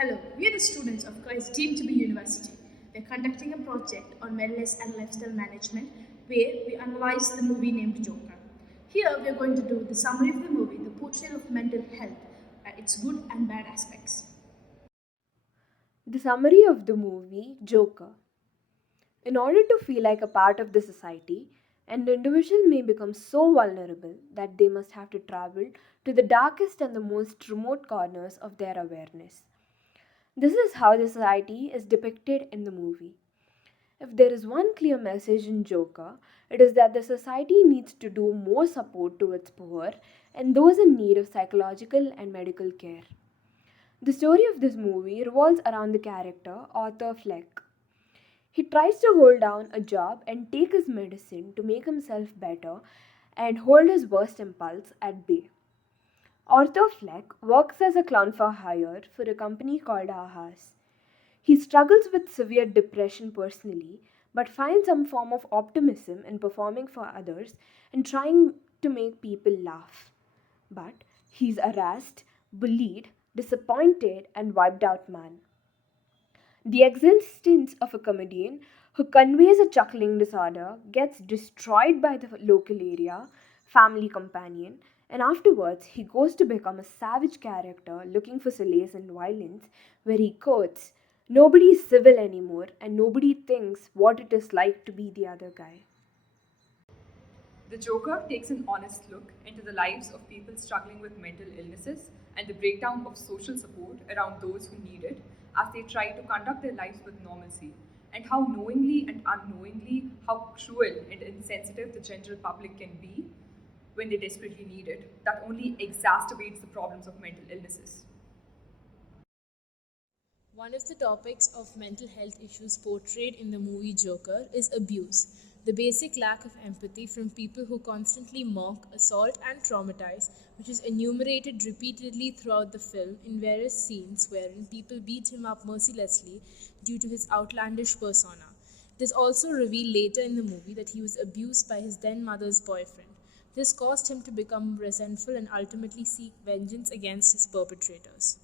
Hello, we are the students of Christ Deemed to be University. We are conducting a project on wellness and lifestyle management where we analyze the movie named Joker. Here we are going to do the summary of the movie, the portrayal of mental health, its good and bad aspects. The summary of the movie Joker. In order to feel like a part of the society, an individual may become so vulnerable that they must have to travel to the darkest and the most remote corners of their awareness. This is how the society is depicted in the movie. If there is one clear message in Joker, it is that the society needs to do more support to its poor and those in need of psychological and medical care. The story of this movie revolves around the character Arthur Fleck. He tries to hold down a job and take his medicine to make himself better and hold his worst impulse at bay. Arthur Fleck works as a clown for hire for a company called Ahas. He struggles with severe depression personally, but finds some form of optimism in performing for others and trying to make people laugh. But he's harassed, bullied, disappointed, and wiped out man. The existence of a comedian who conveys a chuckling disorder gets destroyed by the local area family companion, and afterwards he goes to become a savage character looking for solace in violence, where he quotes, "Nobody is civil anymore, and nobody thinks what it is like to be the other guy." The Joker takes an honest look into the lives of people struggling with mental illnesses and the breakdown of social support around those who need it as they try to conduct their lives with normalcy, and how knowingly and unknowingly how cruel and insensitive the general public can be when they desperately need it, that only exacerbates the problems of mental illnesses. One of the topics of mental health issues portrayed in the movie Joker is abuse, the basic lack of empathy from people who constantly mock, assault, and traumatize, which is enumerated repeatedly throughout the film in various scenes wherein people beat him up mercilessly due to his outlandish persona. It is also revealed later in the movie that he was abused by his then mother's boyfriend. This caused him to become resentful and ultimately seek vengeance against his perpetrators.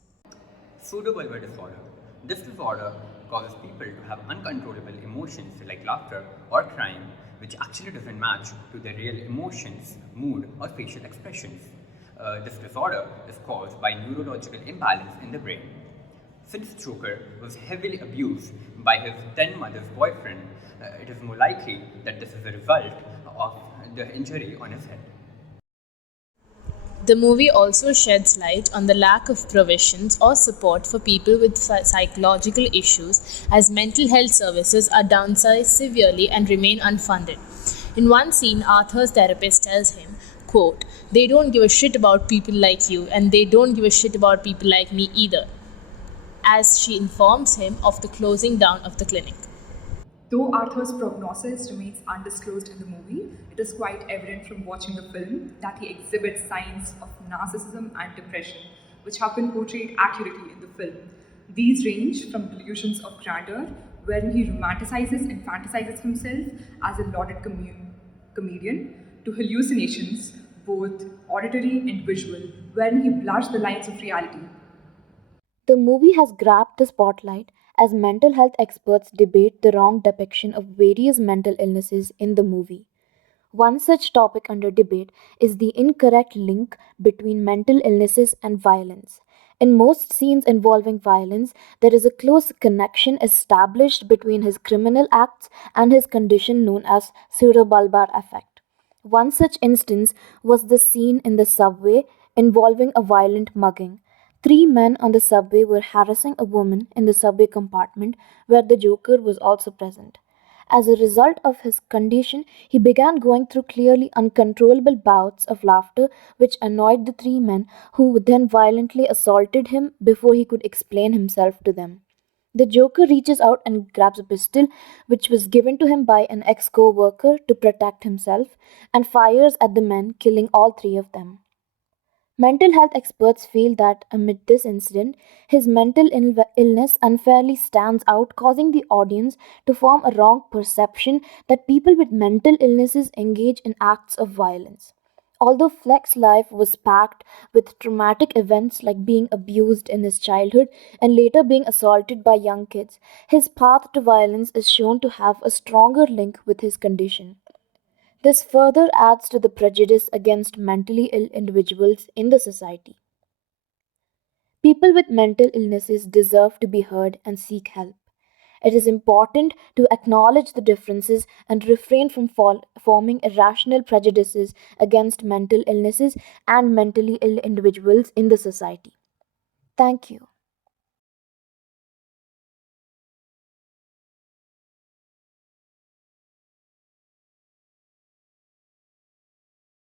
Pseudobulbar disorder. This disorder causes people to have uncontrollable emotions like laughter or crying, which actually doesn't match to their real emotions, mood, or facial expressions. This disorder is caused by neurological imbalance in the brain. Since Joker was heavily abused by his then mother's boyfriend, it is more likely that this is a result of the injury on his head. The movie also sheds light on the lack of provisions or support for people with psychological issues, as mental health services are downsized severely and remain unfunded. In one scene, Arthur's therapist tells him, quote, "They don't give a shit about people like you, and they don't give a shit about people like me either," as she informs him of the closing down of the clinic. Though Arthur's prognosis remains undisclosed in the movie, it is quite evident from watching the film that he exhibits signs of narcissism and depression, which have been portrayed accurately in the film. These range from delusions of grandeur, wherein he romanticizes and fantasizes himself as a lauded comedian, to hallucinations, both auditory and visual, wherein he blurs the lines of reality. The movie has grabbed the spotlight as mental health experts debate the wrong depiction of various mental illnesses in the movie. One such topic under debate is the incorrect link between mental illnesses and violence. In most scenes involving violence, there is a close connection established between his criminal acts and his condition known as cerebral effect. One such instance was the scene in the subway involving a violent mugging. Three men on the subway were harassing a woman in the subway compartment where the Joker was also present. As a result of his condition, he began going through clearly uncontrollable bouts of laughter which annoyed the three men, who then violently assaulted him before he could explain himself to them. The Joker reaches out and grabs a pistol, which was given to him by an ex co worker to protect himself, and fires at the men, killing all three of them. Mental health experts feel that amid this incident, his mental illness unfairly stands out, causing the audience to form a wrong perception that people with mental illnesses engage in acts of violence. Although Fleck's life was packed with traumatic events like being abused in his childhood and later being assaulted by young kids, his path to violence is shown to have a stronger link with his condition. This further adds to the prejudice against mentally ill individuals in the society. People with mental illnesses deserve to be heard and seek help. It is important to acknowledge the differences and refrain from forming irrational prejudices against mental illnesses and mentally ill individuals in the society. Thank you.